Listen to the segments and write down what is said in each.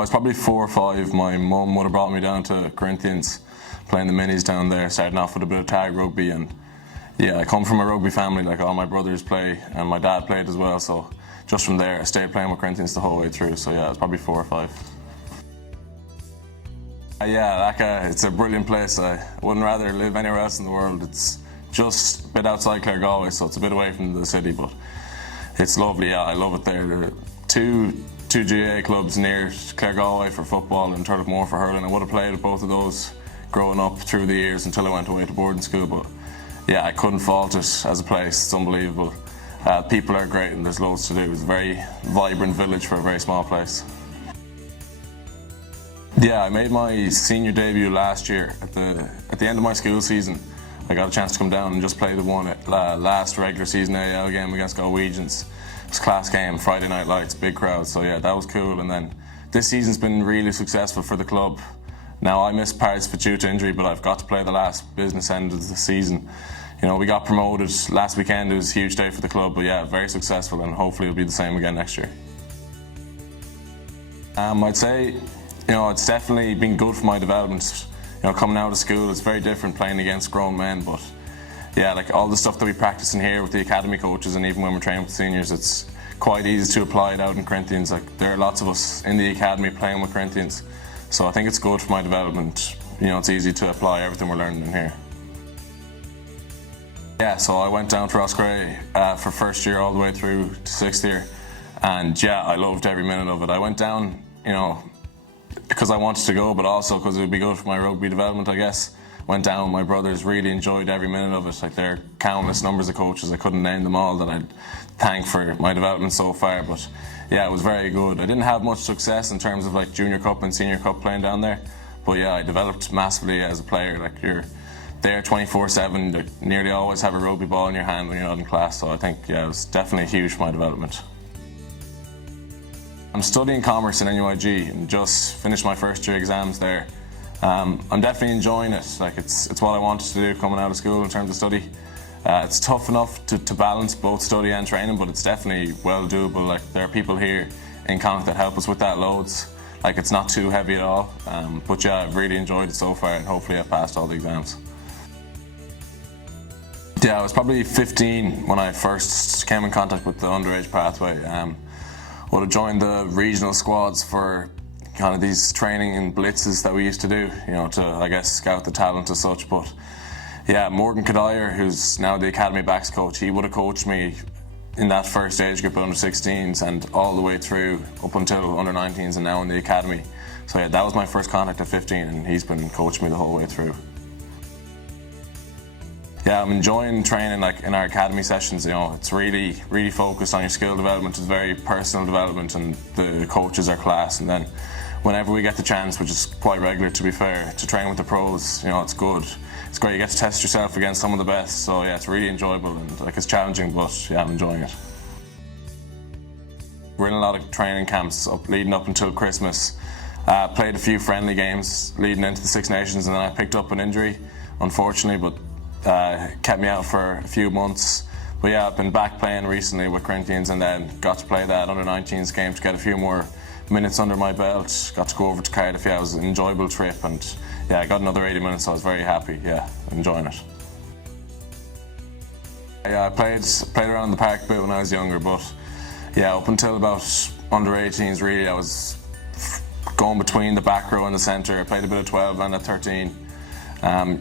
I was probably 4 or 5. My mum would have brought me down to Corinthians, playing the minis down there, starting off with a bit of tag rugby. And yeah, I come from a rugby family, like all my brothers play, and my dad played as well, so just from there I stayed playing with Corinthians the whole way through. So yeah, it was probably 4 or 5. Yeah, Lackagh, it's a brilliant place. I wouldn't rather live anywhere else in the world. It's just a bit outside Clare-Galway, so it's a bit away from the city, but it's lovely. Yeah, I love it there. There are two GAA clubs near Clare-Galway for football and Turlough for hurling. I would have played at both of those growing up through the years until I went away to boarding school, but yeah, I couldn't fault it as a place. It's unbelievable. People are great and there's loads to do. It's a very vibrant village for a very small place. Yeah, I made my senior debut last year. At the end of my school season, I got a chance to come down and just play the last regular season AIL game against Galwegians. It was a class game, Friday night lights, big crowd, so yeah, that was cool. And then this season's been really successful for the club. Now, I missed parts of it due to injury, but I've got to play the last business end of the season. You know, we got promoted last weekend. It was a huge day for the club, but yeah, very successful, and hopefully it'll be the same again next year. I'd say, you know, it's definitely been good for my development. You know, coming out of school, it's very different playing against grown men, but yeah, like all the stuff that we practice in here with the academy coaches, and even when we're training with seniors, it's quite easy to apply it out in Corinthians. Like, there are lots of us in the academy playing with Corinthians, so I think it's good for my development. You know, it's easy to apply everything we're learning in here. Yeah, so I went down to Roscrea for first year all the way through to 6th year, and yeah, I loved every minute of it. I went down, you know, because I wanted to go, but also because it would be good for my rugby development, I guess. Went down, my brothers really enjoyed every minute of it. Like, there are countless numbers of coaches, I couldn't name them all, that I'd thank for my development so far, but yeah, it was very good. I didn't have much success in terms of like junior cup and senior cup playing down there, but yeah, I developed massively as a player. Like, you're there 24/7, you nearly always have a rugby ball in your hand when you're not in class, so I think yeah, it was definitely huge for my development. I'm studying commerce in NUIG and just finished my first year exams there. I'm definitely enjoying it. Like, it's what I wanted to do coming out of school in terms of study. It's tough enough to balance both study and training, but it's definitely well doable. Like, there are people here in Connacht that help us with that loads. Like, it's not too heavy at all. But yeah, I've really enjoyed it so far, and hopefully I've passed all the exams. Yeah, I was probably 15 when I first came in contact with the underage pathway. Would have joined the regional squads for kind of these training and blitzes that we used to do, you know, to, I guess, scout the talent as such. But yeah, Morgan Cadire, who's now the academy backs coach, he would have coached me in that first age group, under 16s, and all the way through up until under 19s and now in the academy. So yeah, that was my first contact at 15, and he's been coaching me the whole way through. Yeah, I'm enjoying training like in our academy sessions. You know, it's really focused on your skill development. It's very personal development, and the coaches are class. And then whenever we get the chance, which is quite regular to be fair, to train with the pros, you know, it's good. It's great. You get to test yourself against some of the best. So yeah, it's really enjoyable, and like, it's challenging, but yeah, I'm enjoying it. We're in a lot of training camps leading up until Christmas. Played a few friendly games leading into the Six Nations, and then I picked up an injury, unfortunately, but kept me out for a few months. But yeah, I've been back playing recently with Corinthians, and then got to play that under 19s game to get a few more minutes under my belt. Got to go over to Cardiff. Yeah, it was an enjoyable trip, and yeah, I got another 80 minutes, so I was very happy. Yeah, enjoying it. Yeah, I played around the park a bit when I was younger, but yeah, up until about under 18s really, I was going between the back row and the centre. I played a bit of 12 and at 13.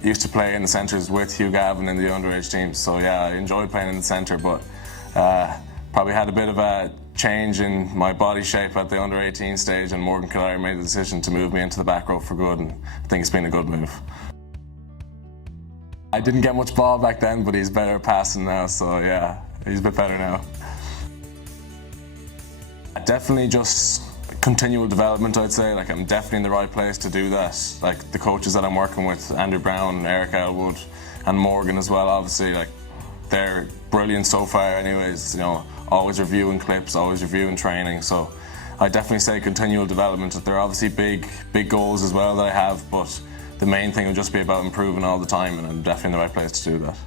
Used to play in the centres with Hugh Gavin in the underage team, so yeah, I enjoyed playing in the centre, but probably had a bit of a change in my body shape at the under 18 stage, and Morgan Cadire made the decision to move me into the back row for good, and I think it's been a good move. I didn't get much ball back then, but he's better passing now, so yeah, he's a bit better now. Definitely just continual development, I'd say. Like, I'm definitely in the right place to do that. Like, the coaches that I'm working with, Andrew Brown, Eric Elwood, and Morgan as well, obviously, like, they're brilliant so far anyways, you know, always reviewing clips, always reviewing training, so I definitely say continual development. There are obviously big goals as well that I have, but the main thing will just be about improving all the time, and I'm definitely in the right place to do that.